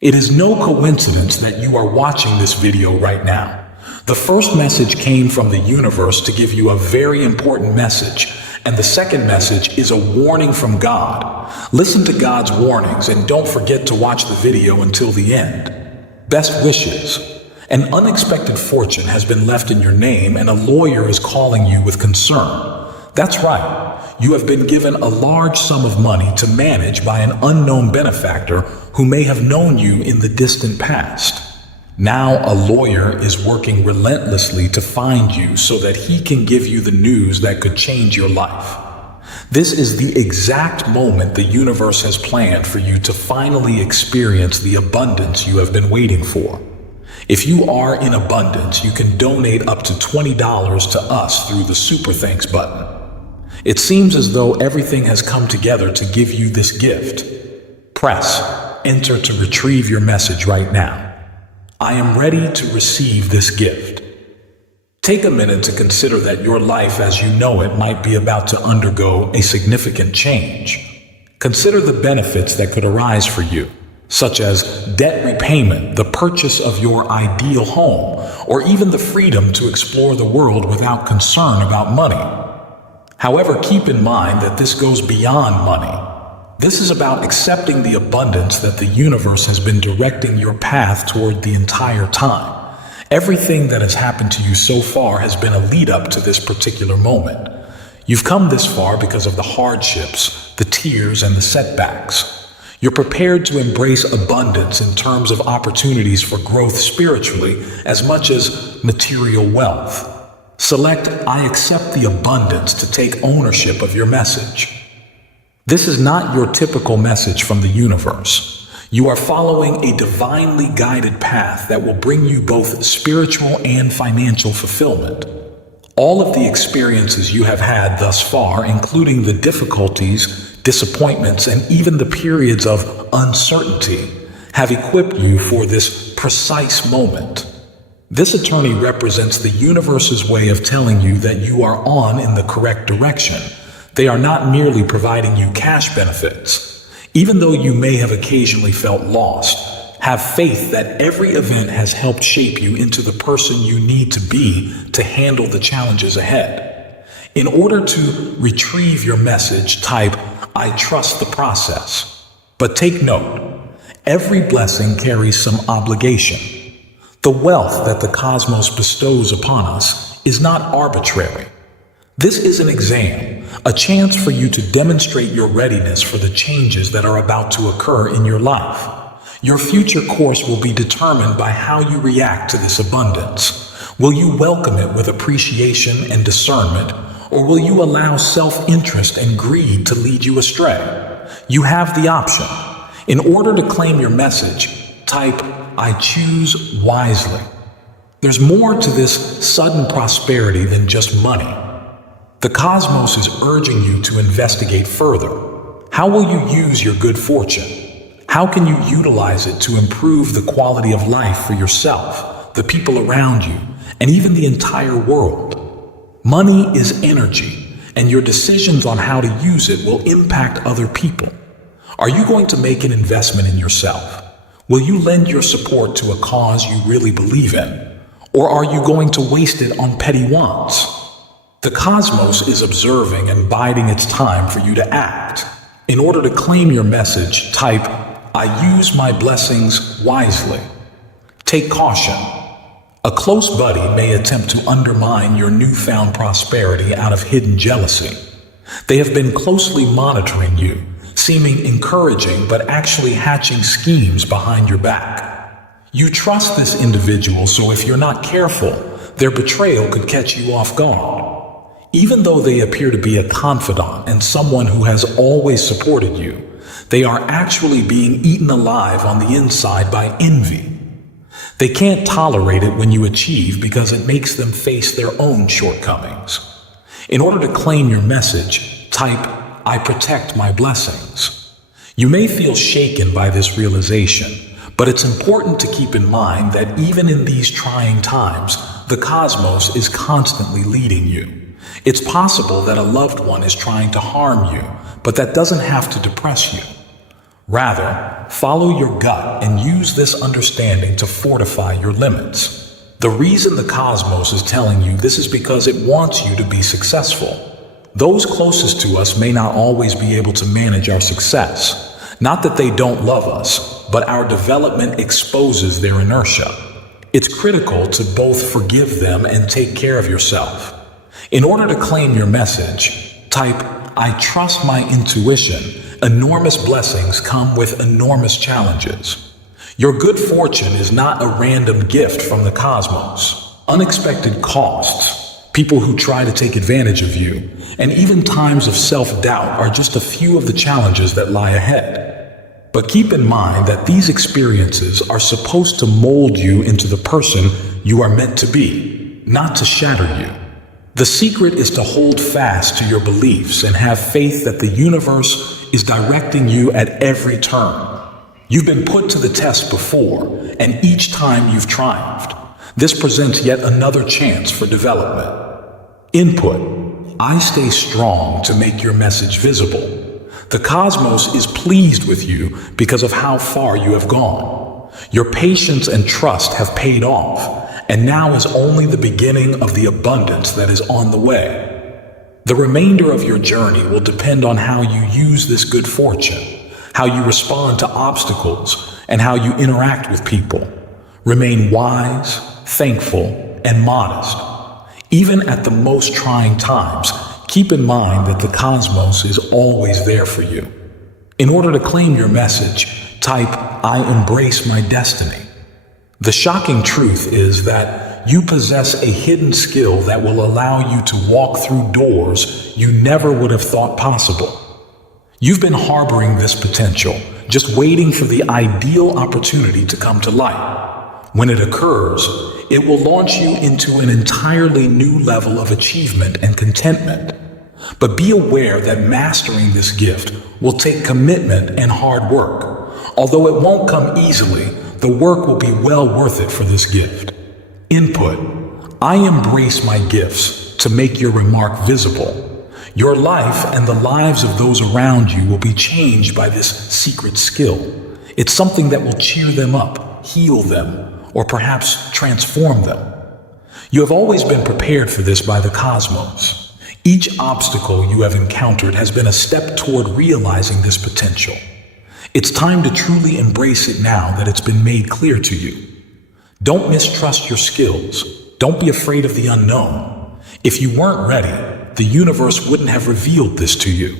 It is no coincidence that you are watching this video right now. The first message came from the universe to give you a very important message, and the second message is a warning from God. Listen to God's warnings and don't forget to watch the video until the end. Best wishes. An unexpected fortune has been left in your name and a lawyer is calling you with concern. That's right. You have been given a large sum of money to manage by an unknown benefactor who may have known you in the distant past. Now a lawyer is working relentlessly to find you so that he can give you the news that could change your life. This is the exact moment the universe has planned for you to finally experience the abundance you have been waiting for. If you are in abundance, you can donate up to $20 to us through the Super Thanks button. It seems as though everything has come together to give you this gift. Press Enter to retrieve your message right now. I am ready to receive this gift. Take a minute to consider that your life as you know it might be about to undergo a significant change. Consider the benefits that could arise for you, such as debt repayment, the purchase of your ideal home, or even the freedom to explore the world without concern about money. However, keep in mind that this goes beyond money. This is about accepting the abundance that the universe has been directing your path toward the entire time. Everything that has happened to you so far has been a lead up to this particular moment. You've come this far because of the hardships, the tears, and the setbacks. You're prepared to embrace abundance in terms of opportunities for growth spiritually as much as material wealth. Select I accept the abundance to take ownership of your message. This is not your typical message from the universe. You are following a divinely guided path that will bring you both spiritual and financial fulfillment. All of the experiences you have had thus far, including the difficulties, disappointments, and even the periods of uncertainty, have equipped you for this precise moment. This attorney represents the universe's way of telling you that you are on in the correct direction. They are not merely providing you cash benefits. Even though you may have occasionally felt lost, have faith that every event has helped shape you into the person you need to be to handle the challenges ahead. In order to retrieve your message, type, I trust the process. But take note, every blessing carries some obligation. The wealth that the cosmos bestows upon us is not arbitrary. This is an exam, a chance for you to demonstrate your readiness for the changes that are about to occur in your life. Your future course will be determined by how you react to this abundance. Will you welcome it with appreciation and discernment, or will you allow self-interest and greed to lead you astray? You have the option. In order to claim your message, type, I choose wisely. There's more to this sudden prosperity than just money. The cosmos is urging you to investigate further. How will you use your good fortune? How can you utilize it to improve the quality of life for yourself, the people around you, and even the entire world? Money is energy, and your decisions on how to use it will impact other people. Are you going to make an investment in yourself? Will you lend your support to a cause you really believe in? Or are you going to waste it on petty wants? The cosmos is observing and biding its time for you to act. In order to claim your message, type, I use my blessings wisely. Take caution. A close buddy may attempt to undermine your newfound prosperity out of hidden jealousy. They have been closely monitoring you, seeming encouraging but actually hatching schemes behind your back. You trust this individual, so if you're not careful, their betrayal could catch you off guard. Even though they appear to be a confidant and someone who has always supported you, they are actually being eaten alive on the inside by envy. They can't tolerate it when you achieve because it makes them face their own shortcomings. In order to claim your message, type, I protect my blessings. You may feel shaken by this realization, but it's important to keep in mind that even in these trying times, the cosmos is constantly leading you. It's possible that a loved one is trying to harm you, but that doesn't have to depress you. Rather, follow your gut and use this understanding to fortify your limits. The reason the cosmos is telling you this is because it wants you to be successful. Those closest to us may not always be able to manage our success. Not that they don't love us, but our development exposes their inertia. It's critical to both forgive them and take care of yourself. In order to claim your message, type, "I trust my intuition. Enormous blessings come with enormous challenges." Your good fortune is not a random gift from the cosmos. Unexpected costs, people who try to take advantage of you, and even times of self-doubt are just a few of the challenges that lie ahead. But keep in mind that these experiences are supposed to mold you into the person you are meant to be, not to shatter you. The secret is to hold fast to your beliefs and have faith that the universe is directing you at every turn. You've been put to the test before, and each time you've triumphed. This presents yet another chance for development. Input: I stay strong to make your message visible. The cosmos is pleased with you because of how far you have gone. Your patience and trust have paid off, and now is only the beginning of the abundance that is on the way. The remainder of your journey will depend on how you use this good fortune, how you respond to obstacles, and how you interact with people. Remain wise, thankful, and modest. Even at the most trying times, keep in mind that the cosmos is always there for you. In order to claim your message, type, "I embrace my destiny." The shocking truth is that you possess a hidden skill that will allow you to walk through doors you never would have thought possible. You've been harboring this potential, just waiting for the ideal opportunity to come to light. When it occurs, it will launch you into an entirely new level of achievement and contentment. But be aware that mastering this gift will take commitment and hard work. Although it won't come easily, the work will be well worth it for this gift. Input: I embrace my gifts to make your remark visible. Your life and the lives of those around you will be changed by this secret skill. It's something that will cheer them up, heal them, or perhaps transform them. You have always been prepared for this by the cosmos. Each obstacle you have encountered has been a step toward realizing this potential. It's time to truly embrace it now that it's been made clear to you. Don't mistrust your skills. Don't be afraid of the unknown. If you weren't ready, the universe wouldn't have revealed this to you.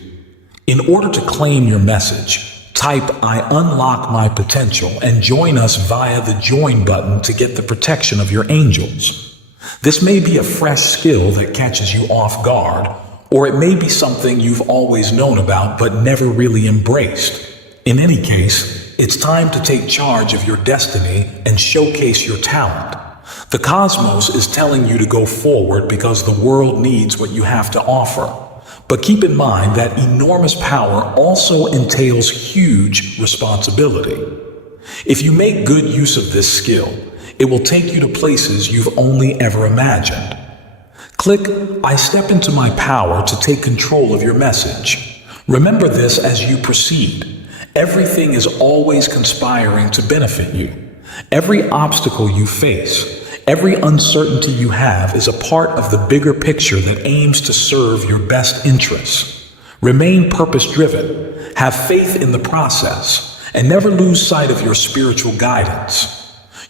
In order to claim your message, type "I unlock my potential" and join us via the join button to get the protection of your angels. This may be a fresh skill that catches you off guard, or it may be something you've always known about but never really embraced. In any case, it's time to take charge of your destiny and showcase your talent. The cosmos is telling you to go forward because the world needs what you have to offer. But keep in mind that enormous power also entails huge responsibility. If you make good use of this skill, it will take you to places you've only ever imagined. Click "I step into my power" to take control of your message. Remember this as you proceed. Everything is always conspiring to benefit you. Every obstacle you face, every uncertainty you have is a part of the bigger picture that aims to serve your best interests. Remain purpose-driven, have faith in the process, and never lose sight of your spiritual guidance.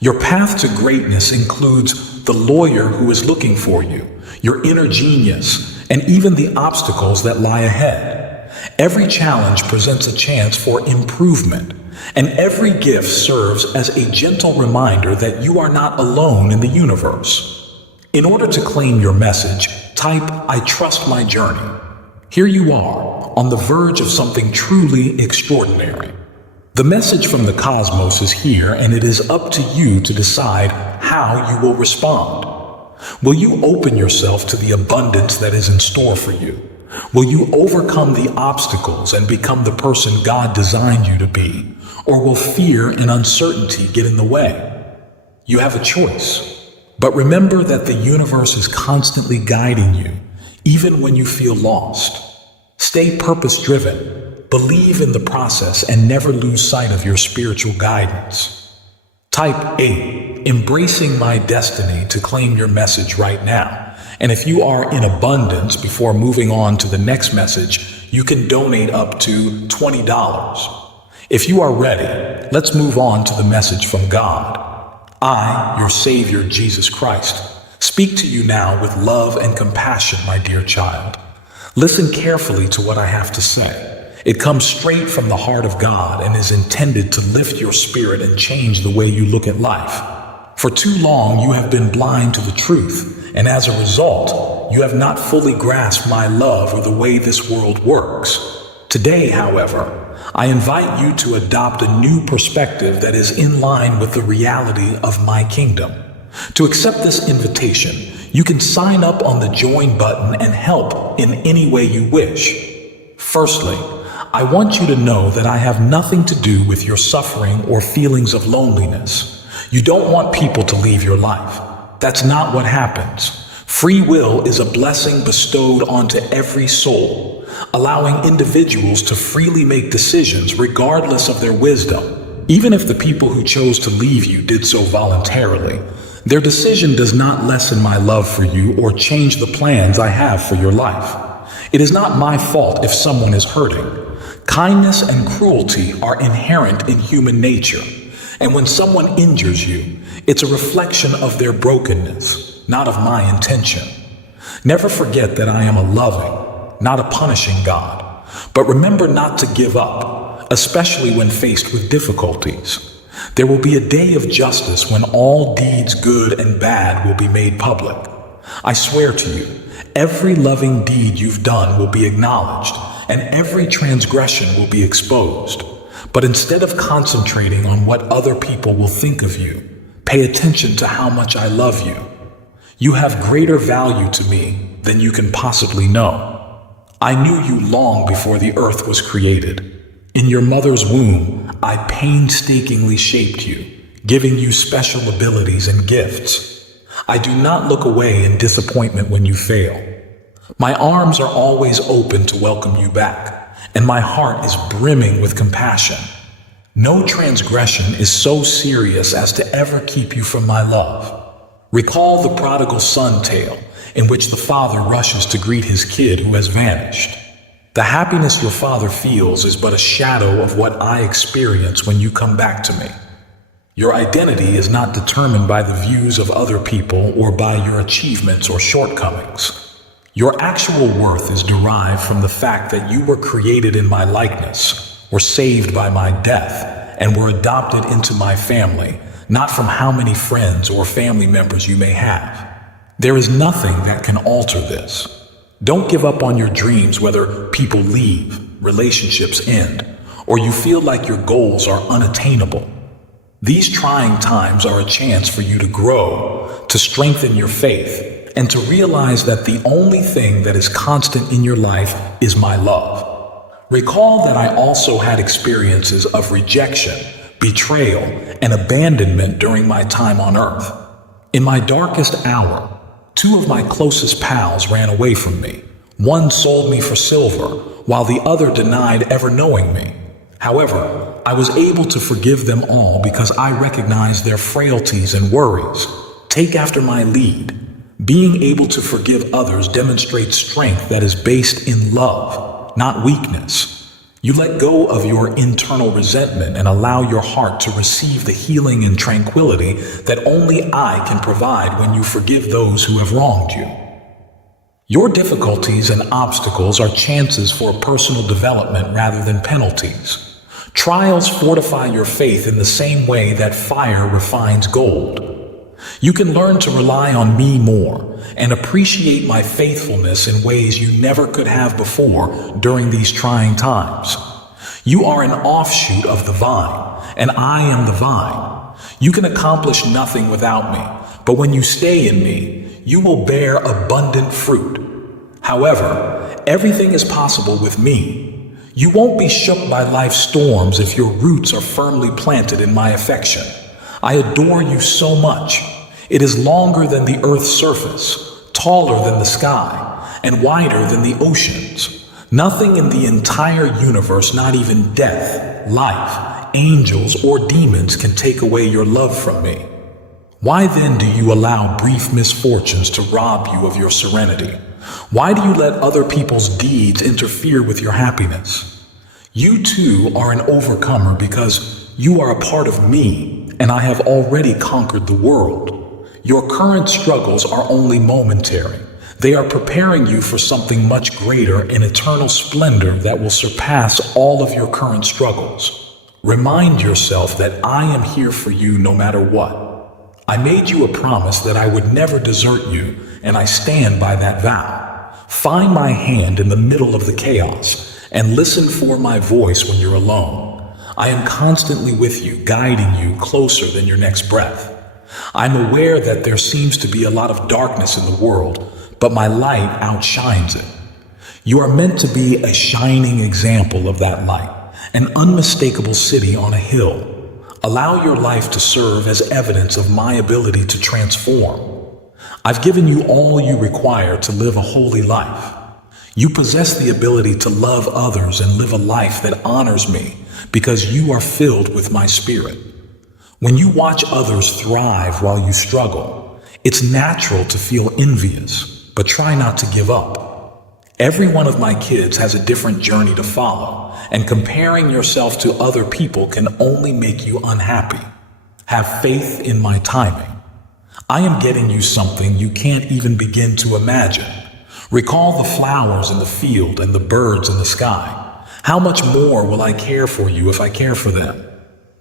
Your path to greatness includes the lawyer who is looking for you, your inner genius, and even the obstacles that lie ahead. Every challenge presents a chance for improvement, and every gift serves as a gentle reminder that you are not alone in the universe. In order to claim your message, type "I trust my journey." Here you are, on the verge of something truly extraordinary. The message from the cosmos is here, and it is up to you to decide how you will respond. Will you open yourself to the abundance that is in store for you? Will you overcome the obstacles and become the person God designed you to be? Or will fear and uncertainty get in the way? You have a choice. But remember that the universe is constantly guiding you, even when you feel lost. Stay purpose-driven. Believe in the process and never lose sight of your spiritual guidance. Type 8, embracing my destiny, to claim your message right now. And if you are in abundance, before moving on to the next message, you can donate up to $20. If you are ready, let's move on to the message from God. I, your Savior, Jesus Christ, speak to you now with love and compassion, my dear child. Listen carefully to what I have to say. It comes straight from the heart of God and is intended to lift your spirit and change the way you look at life. For too long, you have been blind to the truth, and as a result, you have not fully grasped my love or the way this world works. Today, however, I invite you to adopt a new perspective that is in line with the reality of my kingdom. To accept this invitation, you can sign up on the join button and help in any way you wish. Firstly, I want you to know that I have nothing to do with your suffering or feelings of loneliness. You don't want people to leave your life. That's not what happens. Free will is a blessing bestowed onto every soul, allowing individuals to freely make decisions regardless of their wisdom. Even if the people who chose to leave you did so voluntarily, their decision does not lessen my love for you or change the plans I have for your life. It is not my fault if someone is hurting. Kindness and cruelty are inherent in human nature, and when someone injures you, it's a reflection of their brokenness, not of my intention. Never forget that I am a loving, not a punishing God. But remember not to give up, especially when faced with difficulties. There will be a day of justice when all deeds, good and bad, will be made public. I swear to you, every loving deed you've done will be acknowledged, and every transgression will be exposed. But instead of concentrating on what other people will think of you, pay attention to how much I love you. You have greater value to me than you can possibly know. I knew you long before the earth was created. In your mother's womb, I painstakingly shaped you, giving you special abilities and gifts. I do not look away in disappointment when you fail. My arms are always open to welcome you back, and my heart is brimming with compassion. No transgression is so serious as to ever keep you from my love. Recall the prodigal son tale, in which the father rushes to greet his kid who has vanished. The happiness your father feels is but a shadow of what I experience when you come back to me. Your identity is not determined by the views of other people or by your achievements or shortcomings. Your actual worth is derived from the fact that you were created in my likeness, were saved by my death, and were adopted into my family, not from how many friends or family members you may have. There is nothing that can alter this. Don't give up on your dreams whether people leave, relationships end, or you feel like your goals are unattainable. These trying times are a chance for you to grow, to strengthen your faith, and to realize that the only thing that is constant in your life is my love. Recall that I also had experiences of rejection, betrayal, and abandonment during my time on earth. In my darkest hour, 2 of my closest pals ran away from me. One sold me for silver, while the other denied ever knowing me. However, I was able to forgive them all because I recognized their frailties and worries. Take after my lead. Being able to forgive others demonstrates strength that is based in love, not weakness. You let go of your internal resentment and allow your heart to receive the healing and tranquility that only I can provide when you forgive those who have wronged you. Your difficulties and obstacles are chances for personal development rather than penalties. Trials fortify your faith in the same way that fire refines gold. You can learn to rely on me more and appreciate my faithfulness in ways you never could have before during these trying times. You are an offshoot of the vine, and I am the vine. You can accomplish nothing without me, but when you stay in me, you will bear abundant fruit. However, everything is possible with me. You won't be shook by life's storms if your roots are firmly planted in my affection. I adore you so much. It is longer than the earth's surface, taller than the sky, and wider than the oceans. Nothing in the entire universe, not even death, life, angels, or demons can take away your love from me. Why then do you allow brief misfortunes to rob you of your serenity? Why do you let other people's deeds interfere with your happiness? You too are an overcomer because you are a part of me, and I have already conquered the world. Your current struggles are only momentary. They are preparing you for something much greater in eternal splendor that will surpass all of your current struggles. Remind yourself that I am here for you no matter what. I made you a promise that I would never desert you, and I stand by that vow. Find my hand in the middle of the chaos, and listen for my voice when you're alone. I am constantly with you, guiding you closer than your next breath. I'm aware that there seems to be a lot of darkness in the world, but my light outshines it. You are meant to be a shining example of that light, an unmistakable city on a hill. Allow your life to serve as evidence of my ability to transform. I've given you all you require to live a holy life. You possess the ability to love others and live a life that honors me because you are filled with my spirit. When you watch others thrive while you struggle, it's natural to feel envious, but try not to give up. Every one of my kids has a different journey to follow, and comparing yourself to other people can only make you unhappy. Have faith in my timing. I am getting you something you can't even begin to imagine. Recall the flowers in the field and the birds in the sky. How much more will I care for you if I care for them?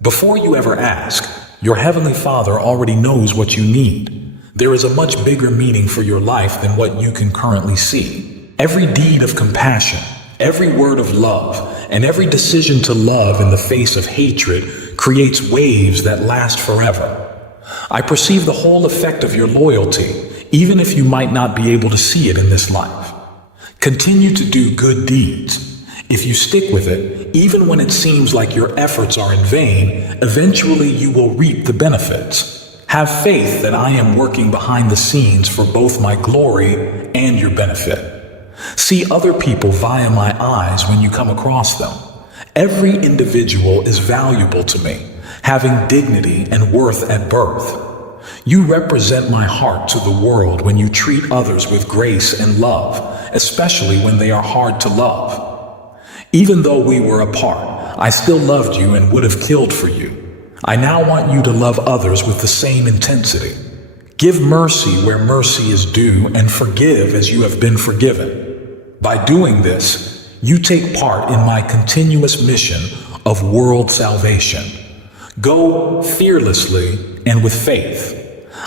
Before you ever ask, your Heavenly Father already knows what you need. There is a much bigger meaning for your life than what you can currently see. Every deed of compassion, every word of love, and every decision to love in the face of hatred creates waves that last forever. I perceive the whole effect of your loyalty, even if you might not be able to see it in this life. Continue to do good deeds. If you stick with it, even when it seems like your efforts are in vain, eventually you will reap the benefits. Have faith that I am working behind the scenes for both my glory and your benefit. See other people via my eyes when you come across them. Every individual is valuable to me, having dignity and worth at birth. You represent my heart to the world when you treat others with grace and love, especially when they are hard to love. Even though we were apart, I still loved you and would have killed for you. I now want you to love others with the same intensity. Give mercy where mercy is due and forgive as you have been forgiven. By doing this, you take part in my continuous mission of world salvation. Go fearlessly and with faith.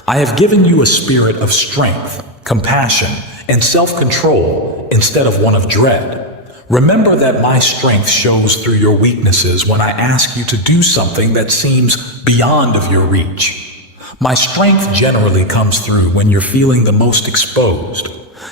I have given you a spirit of strength, compassion, and self-control instead of one of dread. Remember that my strength shows through your weaknesses when I ask you to do something that seems beyond of your reach. My strength generally comes through when you're feeling the most exposed.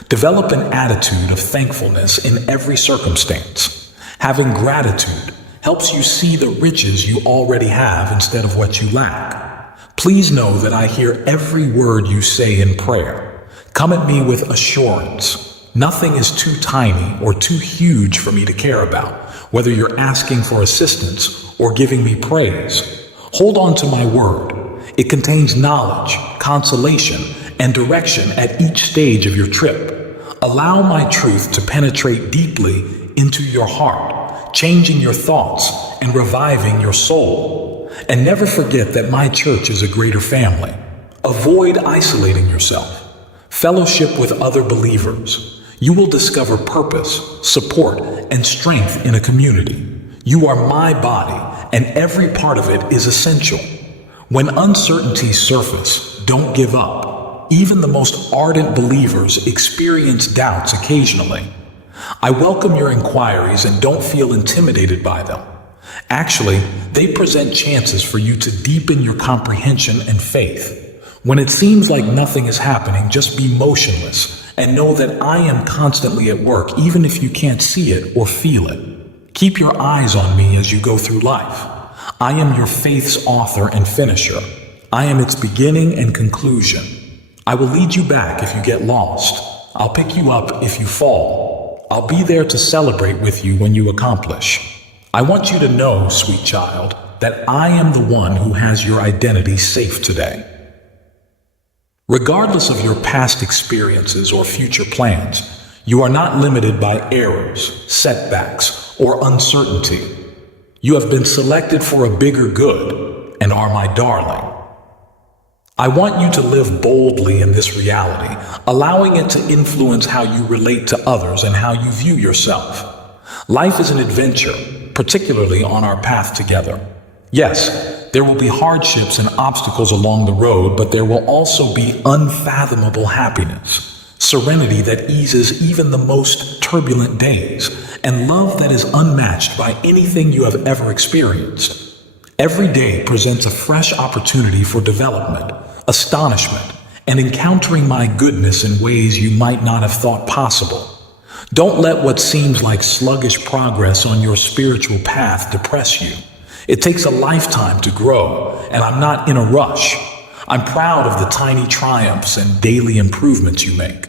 Develop an attitude of thankfulness in every circumstance. Having gratitude helps you see the riches you already have instead of what you lack. Please know that I hear every word you say in prayer. Come at me with assurance. Nothing is too tiny or too huge for me to care about, whether you're asking for assistance or giving me praise. Hold on to my word. It contains knowledge, consolation, and direction at each stage of your trip. Allow my truth to penetrate deeply into your heart, changing your thoughts and reviving your soul. And never forget that my church is a greater family. Avoid isolating yourself. Fellowship with other believers. You will discover purpose, support, and strength in a community. You are my body, and every part of it is essential. When uncertainties surface, don't give up. Even the most ardent believers experience doubts occasionally. I welcome your inquiries and don't feel intimidated by them. Actually, they present chances for you to deepen your comprehension and faith. When it seems like nothing is happening, just be motionless and know that I am constantly at work, even if you can't see it or feel it. Keep your eyes on me as you go through life. I am your faith's author and finisher. I am its beginning and conclusion. I will lead you back if you get lost. I'll pick you up if you fall. I'll be there to celebrate with you when you accomplish. I want you to know, sweet child, that I am the one who has your identity safe today. Regardless of your past experiences or future plans, you are not limited by errors, setbacks, or uncertainty. You have been selected for a bigger good and are my darling. I want you to live boldly in this reality, allowing it to influence how you relate to others and how you view yourself. Life is an adventure, particularly on our path together. Yes, there will be hardships and obstacles along the road, but there will also be unfathomable happiness, serenity that eases even the most turbulent days, and love that is unmatched by anything you have ever experienced. Every day presents a fresh opportunity for development, astonishment, and encountering my goodness in ways you might not have thought possible. Don't let what seems like sluggish progress on your spiritual path depress you. It takes a lifetime to grow, and I'm not in a rush. I'm proud of the tiny triumphs and daily improvements you make.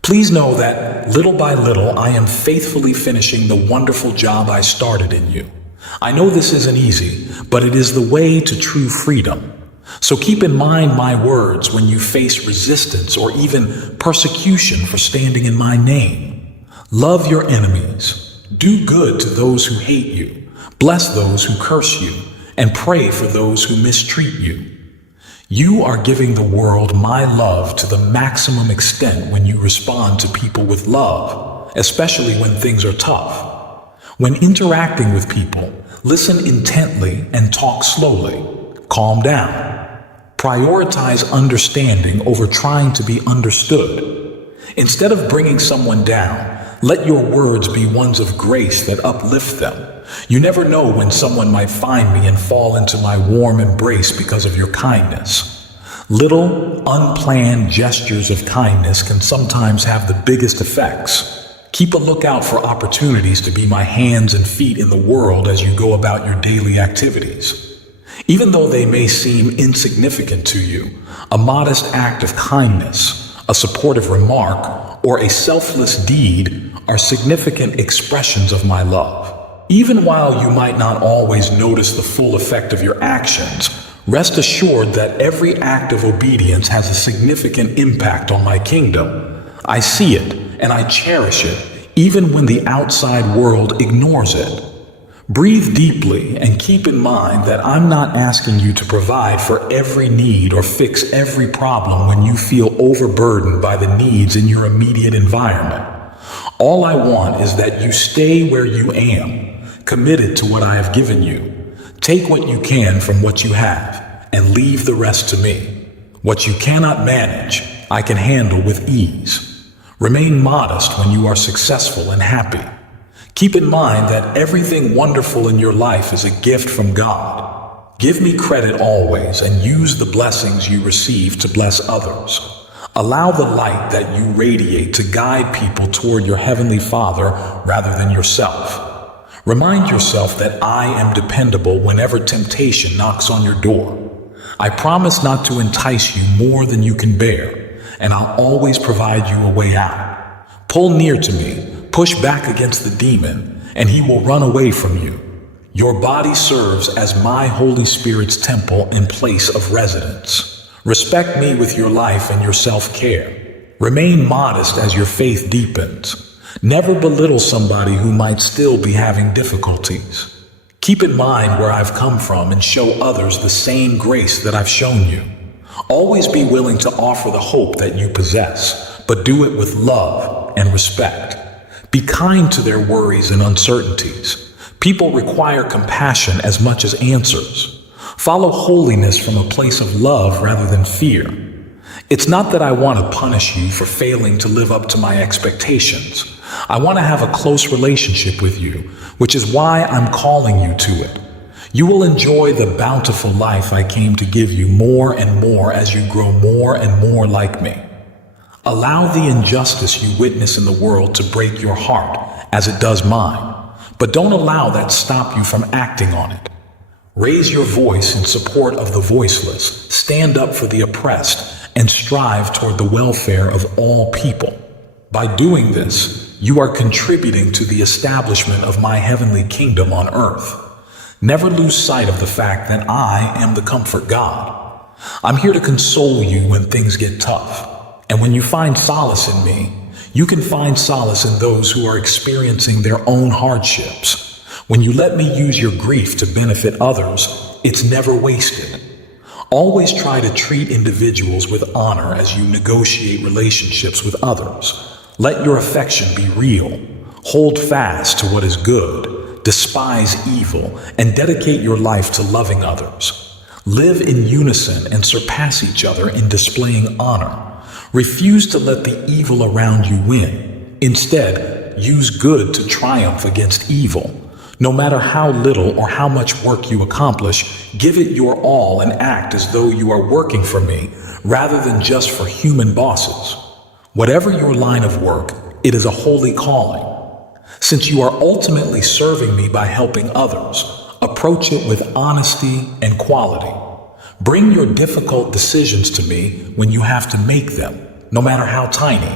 Please know that, little by little, I am faithfully finishing the wonderful job I started in you. I know this isn't easy, but it is the way to true freedom. So keep in mind my words when you face resistance or even persecution for standing in my name. Love your enemies. Do good to those who hate you. Bless those who curse you, and pray for those who mistreat you. You are giving the world my love to the maximum extent when you respond to people with love, especially when things are tough. When interacting with people, listen intently and talk slowly. Calm down. Prioritize understanding over trying to be understood. Instead of bringing someone down, let your words be ones of grace that uplift them. You never know when someone might find me and fall into my warm embrace because of your kindness. Little, unplanned gestures of kindness can sometimes have the biggest effects. Keep a lookout for opportunities to be my hands and feet in the world as you go about your daily activities. Even though they may seem insignificant to you, a modest act of kindness, a supportive remark, or a selfless deed are significant expressions of my love. Even while you might not always notice the full effect of your actions, rest assured that every act of obedience has a significant impact on my kingdom. I see it, and I cherish it, even when the outside world ignores it. Breathe deeply and keep in mind that I'm not asking you to provide for every need or fix every problem when you feel overburdened by the needs in your immediate environment. All I want is that you stay where you am, committed to what I have given you. Take what you can from what you have and leave the rest to me. What you cannot manage, I can handle with ease. Remain modest when you are successful and happy. Keep in mind that everything wonderful in your life is a gift from God. Give me credit always and use the blessings you receive to bless others. Allow the light that you radiate to guide people toward your Heavenly Father rather than yourself. Remind yourself that I am dependable whenever temptation knocks on your door. I promise not to entice you more than you can bear, and I'll always provide you a way out. Pull near to me, push back against the demon, and he will run away from you. Your body serves as my Holy Spirit's temple and place of residence. Respect me with your life and your self-care. Remain modest as your faith deepens. Never belittle somebody who might still be having difficulties. Keep in mind where I've come from and show others the same grace that I've shown you. Always be willing to offer the hope that you possess, but do it with love and respect. Be kind to their worries and uncertainties. People require compassion as much as answers. Follow holiness from a place of love rather than fear. It's not that I want to punish you for failing to live up to my expectations. I want to have a close relationship with you, which is why I'm calling you to it. You will enjoy the bountiful life I came to give you more and more as you grow more and more like me. Allow the injustice you witness in the world to break your heart, as it does mine, but don't allow that stop you from acting on it. Raise your voice in support of the voiceless, stand up for the oppressed, and strive toward the welfare of all people. By doing this, you are contributing to the establishment of my heavenly kingdom on earth. Never lose sight of the fact that I am the comfort God. I'm here to console you when things get tough. And when you find solace in me, you can find solace in those who are experiencing their own hardships. When you let me use your grief to benefit others, it's never wasted. Always try to treat individuals with honor as you negotiate relationships with others. Let your affection be real. Hold fast to what is good. Despise evil and dedicate your life to loving others. Live in unison and surpass each other in displaying honor. Refuse to let the evil around you win. Instead, use good to triumph against evil. No matter how little or how much work you accomplish, give it your all and act as though you are working for me rather than just for human bosses. Whatever your line of work, it is a holy calling. Since you are ultimately serving me by helping others, approach it with honesty and quality. Bring your difficult decisions to me when you have to make them, no matter how tiny.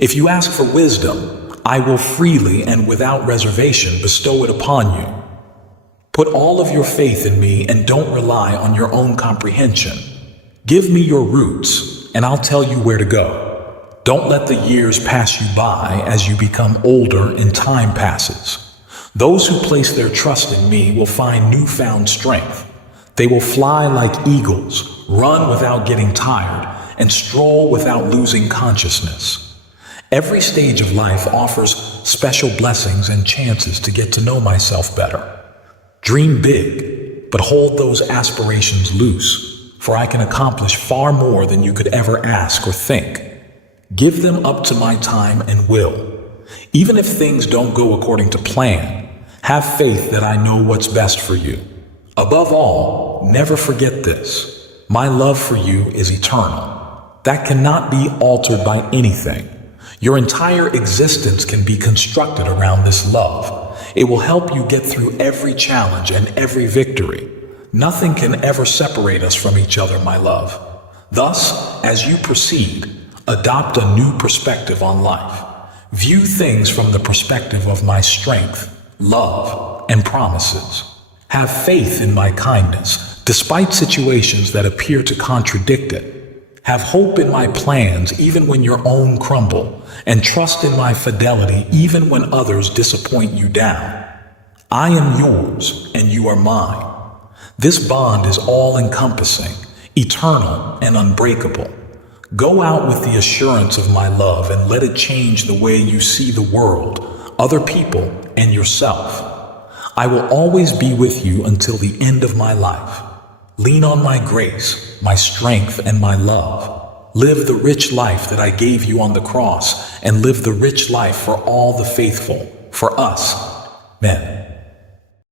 If you ask for wisdom, I will freely and without reservation bestow it upon you. Put all of your faith in me and don't rely on your own comprehension. Give me your roots, and I'll tell you where to go. Don't let the years pass you by as you become older and time passes. Those who place their trust in me will find newfound strength. They will fly like eagles, run without getting tired, and stroll without losing consciousness. Every stage of life offers special blessings and chances to get to know myself better. Dream big, but hold those aspirations loose, for I can accomplish far more than you could ever ask or think. Give them up to my time and will. Even if things don't go according to plan, have faith that I know what's best for you. Above all, never forget this. My love for you is eternal. That cannot be altered by anything. Your entire existence can be constructed around this love. It will help you get through every challenge and every victory. Nothing can ever separate us from each other, my love. Thus, as you proceed, adopt a new perspective on life. View things from the perspective of my strength, love, and promises. Have faith in my kindness, despite situations that appear to contradict it. Have hope in my plans even when your own crumble, and trust in my fidelity even when others disappoint you down. I am yours, and you are mine. This bond is all-encompassing, eternal, and unbreakable. Go out with the assurance of my love and let it change the way you see the world, other people, and yourself. I will always be with you until the end of my life. Lean on my grace, my strength, and my love. Live the rich life that I gave you on the cross, and live the rich life for all the faithful, for us, men.